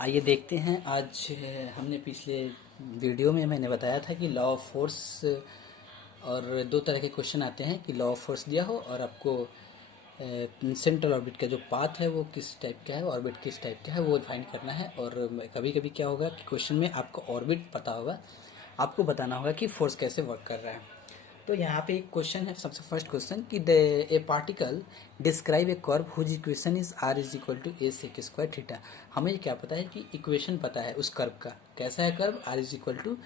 आइए देखते हैं। आज हमने पिछले वीडियो में मैंने बताया था कि लॉ ऑफ फोर्स और दो तरह के क्वेश्चन आते हैं कि लॉ ऑफ फोर्स दिया हो और आपको सेंट्रल ऑर्बिट का जो पाथ है वो किस टाइप का है, ऑर्बिट किस टाइप का है वो फाइंड करना है। और कभी कभी क्या होगा कि क्वेश्चन में आपको ऑर्बिट पता होगा, आपको बताना होगा कि फोर्स कैसे वर्क कर रहा है। तो यहाँ पे एक क्वेश्चन है, सबसे फर्स्ट क्वेश्चन कि a particle describe a curve whose equation is r is equal to a sec square theta. हमें क्या पता है कि इक्वेशन पता है उस कर्व का, कैसा है curve, r is equal to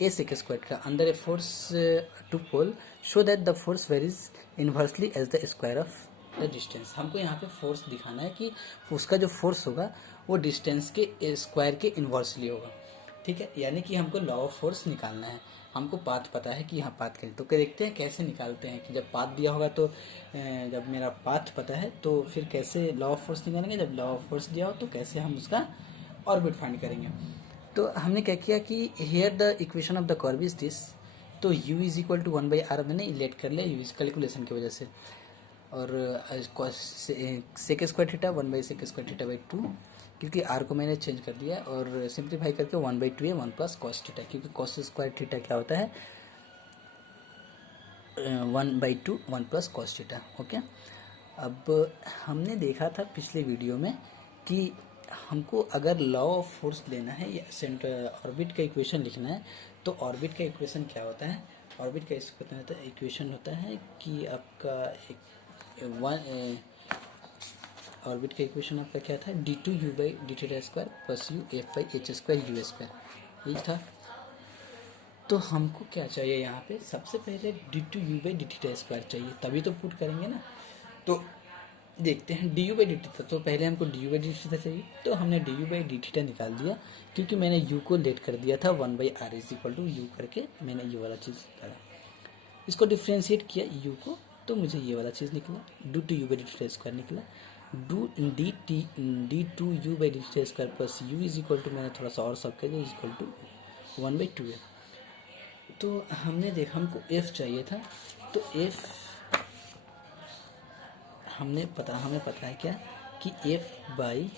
a sec square का, under a force to pole show that the force varies inversely as the square of the distance. हमको यहाँ पे फोर्स दिखाना है कि उसका जो फोर्स होगा वो डिस्टेंस के स्क्वायर के इन्वर्सली होगा। ठीक है, यानी कि हमको लॉ ऑफ फोर्स निकालना है। हमको पाथ पता है कि यहाँ पाथ करें, तो देखते हैं कैसे निकालते हैं कि जब पाथ दिया होगा तो जब मेरा पाथ पता है तो फिर कैसे लॉ ऑफ फोर्स निकालेंगे, जब लॉ ऑफ फोर्स दिया हो तो कैसे हम उसका ऑर्बिट फाइंड करेंगे। तो हमने क्या किया कि here the equation of the curve is this, तो u is equal to 1/r मैंने लेट कर लिया यूज कैलकुलेशन की वजह से, और सेक स्क्वायर थीटा 1/सेक स्क्वायर थीटा बाई 2, क्योंकि आर को मैंने चेंज कर दिया और सिंप्लीफाई करके 1/2 है 1 प्लस कॉस थीटा, क्योंकि कॉस स्क्वायर थीटा क्या होता है 1/2 1 प्लस कॉस थीटा। ओके, अब हमने देखा था पिछले वीडियो में कि हमको अगर लॉ ऑफ फोर्स लेना है या सेंटर ऑर्बिट का इक्वेशन लिखना है तो ऑर्बिट का इक्वेशन क्या होता है, ऑर्बिट का इक्वेशन होता है कि आपका एक वन ऑर्बिट का इक्वेशन आपका क्या था, d2u/d2 plus U F by h square u square, यही था। तो हमको क्या चाहिए यहाँ पे, सबसे पहले d2u/d2 चाहिए, तभी तो पुट करेंगे ना। तो देखते हैं du/d, तो पहले हमको du/d चाहिए, तो हमने du/d निकाल दिया, क्योंकि मैंने u को लेट कर दिया था 1/r is equal to you करके, मैंने ये वाला चीज़ निकाला, इसको डिफ्रेंशिएट किया u को, तो मुझे ये वाला चीज़ निकला, d2u/d2 निकला, d2u/d2 plus u is equal to, मैंने थोड़ा सा और सब कर दिया, इज इक्वल टू 1/2 है। तो हमने देखा हमको f चाहिए था, तो f हमें पता है क्या कि f by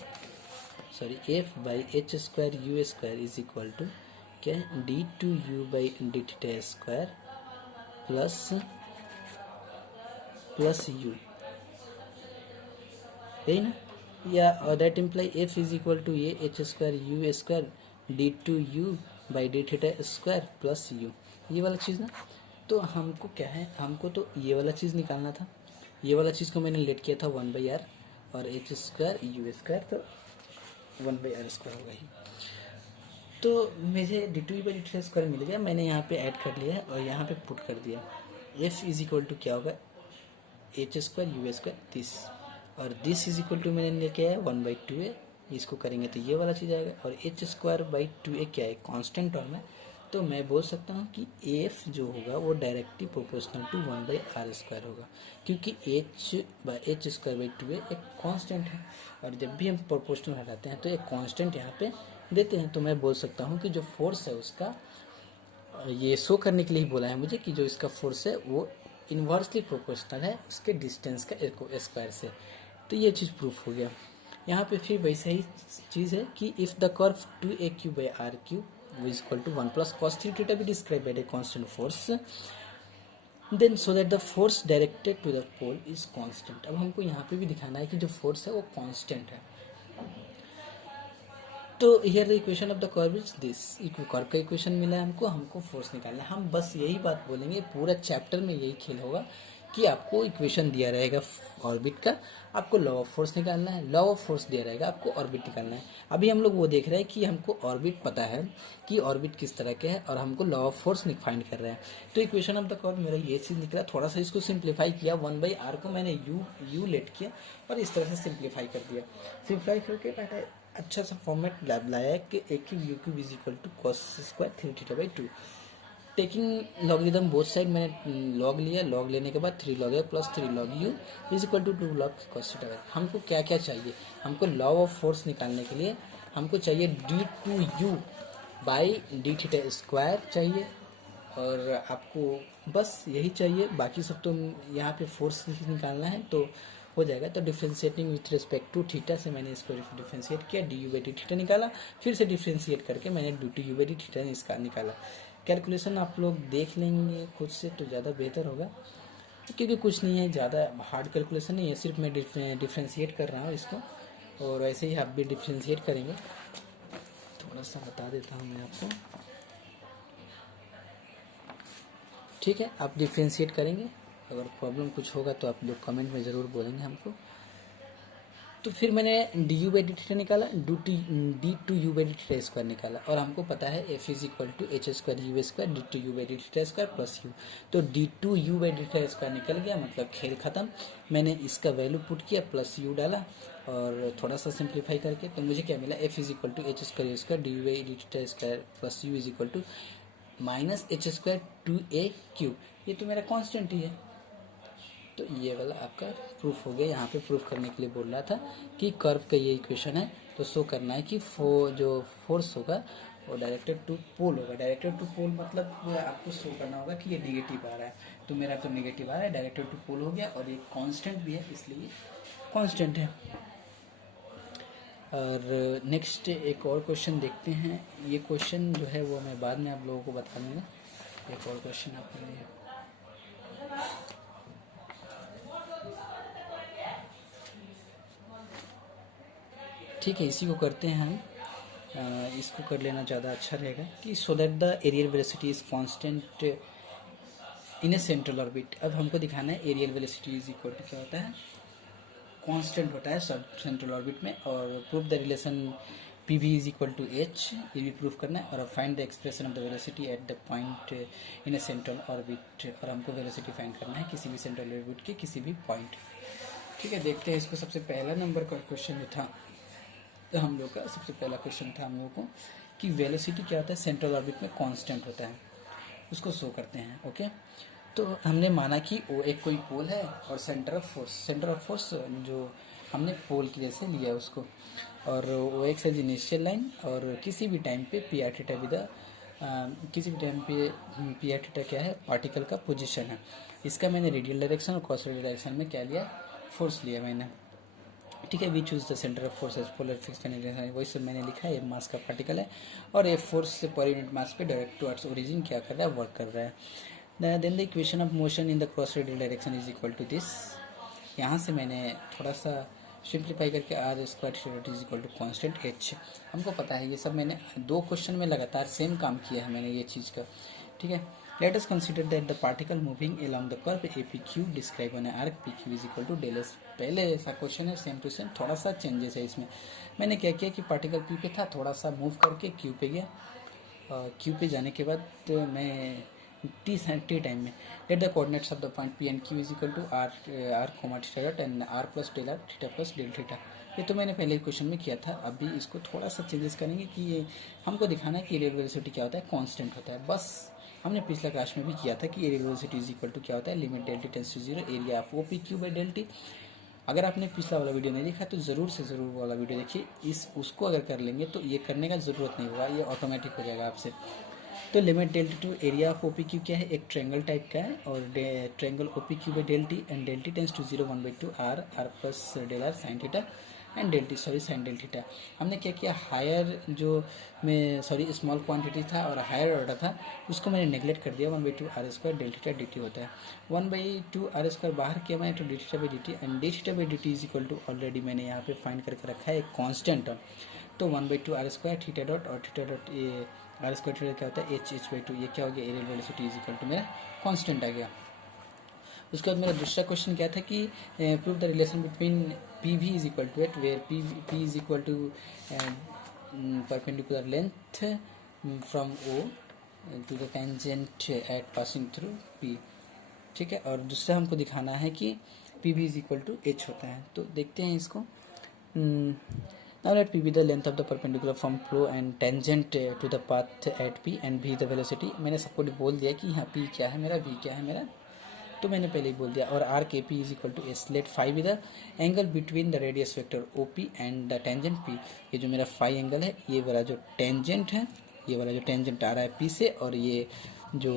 h square u square is equal to क्या है d2u/d2 प्लस यू, यही ना, या that imply f is equal to ये h square u square d2u/d2 plus u, ये वाला चीज़ ना। तो हमको क्या है, हमको तो ये वाला चीज़ निकालना था, ये वाला चीज़ को मैंने लेट किया था 1/r और एच स्क्वायर यू स्क्वायर, तो 1/r स्क्वायर होगा ही। तो मुझे d2u/d2 मिल गया, मैंने यहाँ पे ऐड कर लिया है और यहाँ पे पुट कर दिया, f इज इक्वल टू क्या होगा H square u square this, और दिस इज इक्वल टू मैंने लेके आया 1/2 है, इसको करेंगे तो ये वाला चीज़ आएगा, और एच स्क्वायर बाई 2 क्या है, कांस्टेंट टर्म है, तो मैं बोल सकता हूँ कि एफ जो होगा वो directly proportional to 1/r square होगा, क्योंकि एच स्क्वायर बाई 2 एक कांस्टेंट है, और जब भी हम प्रोपोर्शनल हटाते हैं तो एक कांस्टेंट यहाँ पे देते हैं, तो मैं बोल सकता हूँ कि जो फोर्स है उसका, ये शो करने के लिए ही बोला है मुझे कि जो इसका फोर्स है वो इन्वर्सली प्रोपोर्शनल है उसके डिस्टेंस का स्क्वायर से, तो ये चीज़ प्रूफ हो गया। यहाँ पे फिर वैसा ही चीज़ है कि if the curve 2aq/r³ is equal to 1 plus cos theta भी describe by the constant force, then so that the force directed to the pole is constant. अब हमको यहाँ पे भी दिखाना है कि जो फोर्स है वो कांस्टेंट है। तो here the equation of the curve is this, curve का इक्वेशन मिला है हमको फोर्स निकालना है। हम बस यही बात बोलेंगे, पूरा चैप्टर में यही खेल होगा कि आपको इक्वेशन दिया रहेगा ऑर्बिट का, आपको लॉ ऑफ फोर्स निकालना है, लॉ ऑफ फोर्स दिया रहेगा, आपको ऑर्बिट निकालना है। अभी हम लोग वो देख रहे हैं कि हमको ऑर्बिट पता है कि ऑर्बिट किस तरह के है, और हमको लॉ ऑफ फोर्स फाइंड कर रहे हैं। तो इक्वेशन ऑफ द कर्व मेरा ये चीज़ निकला, थोड़ा सा इसको सिंप्लीफाई किया, 1/r को मैंने यू लेट किया और इस तरह से सिंप्लीफाई कर दिया, सिंप्लीफाई करके मैंने अच्छा सा फॉर्मेट लाया है कि a cube u cube is equal to cos square 3θ/2, taking logarithm both side, मैंने लॉग लिया, लॉग लेने के बाद 3 log a plus 3 log u is equal to 2 log cos θ। हमको क्या क्या चाहिए, हमको लॉ ऑफ फोर्स निकालने के लिए हमको चाहिए d2u/d2 चाहिए, और आपको बस यही चाहिए, बाकी सब तो यहाँ पे फोर्स निकालना है। तो हो जाएगा। तो differentiating with respect to theta से मैंने इसको डिफ्रेंशिएट किया, d u by d theta निकाला, फिर से डिफ्रेंशिएट करके मैंने d t u by d theta इसका निकाला। कैलकुलेशन आप लोग देख लेंगे खुद से तो ज़्यादा बेहतर होगा, क्योंकि कुछ नहीं है, ज़्यादा हार्ड कैलकुलेशन नहीं है, सिर्फ मैं डिफ्रेंशिएट कर रहा हूँ इसको, और ऐसे ही आप भी डिफ्रेंशिएट करेंगे। थोड़ा सा बता देता हूँ मैं आपको, ठीक है। आप डिफ्रेंशिएट करेंगे, अगर प्रॉब्लम कुछ होगा तो आप लोग कमेंट में ज़रूर बोलेंगे हमको। तो फिर मैंने d u by d theta निकाला, d two u by d theta square निकाला, और हमको पता है f is equal to h square u square d two u by d theta square plus u. तो d two u by d theta square निकल गया, मतलब खेल खत्म। मैंने इसका वैल्यू पुट किया, प्लस यू डाला, और थोड़ा सा सिंप्लीफाई करके तो मुझे क्या मिला, F is equal to h square u square d u by d theta square plus u is equal to minus h square two a cube. ये तो मेरा कॉन्स्टेंट ही है। तो ये वाला आपका प्रूफ हो गया। यहाँ पे प्रूफ करने के लिए बोल रहा था कि कर्व का ये इक्वेशन है, तो शो करना है कि जो फोर्स होगा वो डायरेक्टेड टू पोल होगा। डायरेक्टेड टू पोल मतलब आपको शो करना होगा कि ये निगेटिव आ रहा है, तो मेरा तो निगेटिव आ रहा है, डायरेक्टेड टू पोल हो गया, और ये कांस्टेंट भी है इसलिए कांस्टेंट है। और नेक्स्ट एक और क्वेश्चन देखते हैं। ये क्वेश्चन जो है वो मैं बाद में आप लोगों को बता दूँगा। एक और क्वेश्चन आपके लिए, ठीक है, इसी को करते हैं हम। इसको कर लेना ज़्यादा अच्छा रहेगा कि so that the areal velocity is constant in a central orbit. अब हमको दिखाना है areal velocity is equal to क्या होता है, कांस्टेंट होता है सेंट्रल ऑर्बिट में, और prove the relation p v is equal to h, ये भी प्रूव करना है, और find the expression of the velocity at the point in a central orbit. और हमको वेलोसिटी फाइंड करना है किसी भी सेंट्रल ऑर्बिट के किसी भी पॉइंट। ठीक है, देखते हैं इसको। सबसे पहला नंबर का क्वेश्चन जो था, तो हम लोग का सबसे पहला क्वेश्चन था हम लोगों को कि वेलोसिटी क्या होता है, सेंट्रल ऑर्बिट में कांस्टेंट होता है, उसको शो करते हैं। ओके, तो हमने माना कि वो एक कोई पोल है और सेंटर ऑफ फोर्स जो हमने पोल की जैसे लिया है उसको, और वो एक से इनिशियल लाइन, और किसी भी टाइम पे पी आर थीटा विद किसी भी टाइम पे पी आर थीटा क्या है, पार्टिकल का पोजीशन है। इसका मैंने रेडियल डायरेक्शन और कॉस रेडियल डायरेक्शन में क्या लिया, फोर्स लिया मैंने। ठीक है, we choose the centre of force as polar fix, वही सब मैंने लिखा है। मास का पार्टिकल है और ये फोर्स से पर यूनिट मास पे डायरेक्ट टुवर्ड्स ओरिजिन क्या कर रहा है, वर्क कर रहा है। Then the equation of motion in the cross radial direction is equal to this. यहाँ से मैंने थोड़ा सा सिंप्लीफाई करके r square theta is equal to constant h. हमको पता है ये सब, मैंने दो क्वेश्चन में लगातार सेम काम किया है मैंने ये चीज़ का। ठीक है, let us consider that the particle moving along the curve APQ described on an arc PQ is equal to del s। पहले ऐसा क्वेश्चन है सेम टू सेम, थोड़ा सा चेंजेस है इसमें। मैंने क्या किया कि पार्टिकल P पे था, थोड़ा सा मूव करके Q पे गया, Q पे जाने के बाद तो मैं टी टाइम में let the coordinates of the point P and Q is equal to r comma theta dot and r plus del r theta plus del theta. ये तो मैंने पहले ही क्वेश्चन में किया था। अभी इसको थोड़ा सा चेंजेस करेंगे कि ये हमको दिखाना है कि एरियल वेलोसिटी क्या होता है, कांस्टेंट होता है। बस हमने पिछला क्लास में भी किया था कि areal velocity is equal to क्या होता है, limit del t tends to zero area of O P Q by del t. अगर आपने पिछला वाला वीडियो नहीं देखा तो ज़रूर से ज़रूर वाला वीडियो देखिए। उसको अगर कर लेंगे तो ये करने का ज़रूरत नहीं होगा, ये ऑटोमेटिक हो जाएगा आपसे। तो limit del t to area of O P Q क्या है, एक ट्रायंगल टाइप का है, और triangle O P Q by del t and del t tends to zero one by two r plus del r sine theta and del t sine del theta. हमने क्या किया, higher जो में small quantity था और higher order था उसको मैंने नेगलेक्ट कर दिया। One by two r square del theta d t होता है, one by two r square बाहर किया मैंने, तो d theta by d t and d theta by d t is equal to already मैंने यहाँ पे फाइंड करके रखा है एक कॉन्स्टेंट। तो one by two r square theta dot और थीटा डॉट ये आर स्क्वायर थीटा क्या होता है एच बाई टू, ये क्या हो गया, areal velocity is equal to मेरा कॉन्स्टेंट आ गया। उसके बाद मेरा दूसरा क्वेश्चन क्या था कि prove the relation between p v is equal to at where p is equal to perpendicular length from O to the tangent at passing through P. ठीक है, और दूसरा हमको दिखाना है कि p v is equal to h होता है। तो देखते हैं इसको। Now let P be the length of the perpendicular from flow and tangent to the path at P and V the velocity। मैंने सबको बोल दिया कि यहाँ P क्या है मेरा, V क्या है मेरा, तो मैंने पहले ही बोल दिया। और आर के p is equal to s. Let five the angle between the radius vector O P and the tangent P. ये जो मेरा फाइव एंगल है, ये वाला जो टेंजेंट है, ये वाला जो टेंजेंट आ रहा है पी से, और ये जो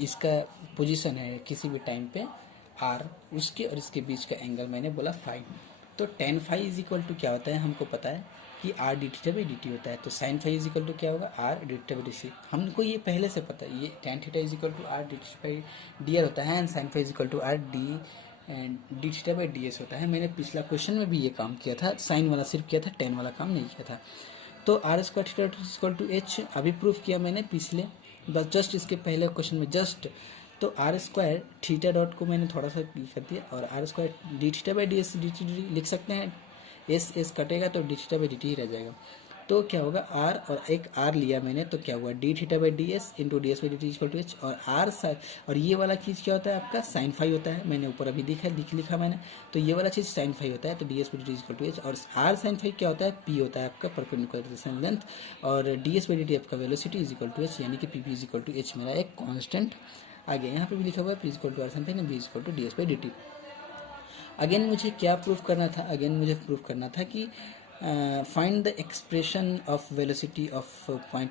इसका पोजीशन है किसी भी टाइम पे आर, उसके और इसके बीच का एंगल मैंने बोला फाई। तो tan phi is equal to क्या होता है, हमको पता है कि r d theta by d t होता है। तो sine phi is equal to क्या होगा, r d theta by d c. हमको ये पहले से पता है, ये tan theta is equal to r d theta by d r होता है, and sine phi is equal to r d and d theta by d S होता है। मैंने पिछला क्वेश्चन में भी ये काम किया था, साइन वाला सिर्फ किया था, टेन वाला काम नहीं किया था। तो r square theta is equal to h अभी प्रूफ किया मैंने पिछले, बस जस्ट इसके पहले क्वेश्चन में जस्ट। तो आर स्क्वायर थीटा डॉट को मैंने थोड़ा सा कर दिया, और r square d theta by d s d t लिख सकते हैं, एस एस कटेगा तो d theta by d t ही रह जाएगा। तो क्या होगा, आर और एक आर लिया मैंने, तो क्या हुआ, d theta by d s into d s by d t equal to h. और आर और ये वाला चीज़ क्या होता है आपका, साइन फाई होता है, मैंने ऊपर अभी लिखा मैंने। तो ये वाला चीज़ साइन फाई होता है, तो d s by d t equal to h. और आर साइन फाई क्या होता है, पी होता है आपका परपेंडिकुलर लेंथ, और d s by d t आपका velocity is equal to h, यानी कि p p is equal to h मेरा एक कॉन्स्टेंट आ गया। यहाँ पे भी लिखा हुआ है p is equal to r sine phi, b is equal to d s by d t. Again मुझे क्या प्रूफ करना था, अगेन मुझे प्रूफ करना था कि find the expression of velocity of point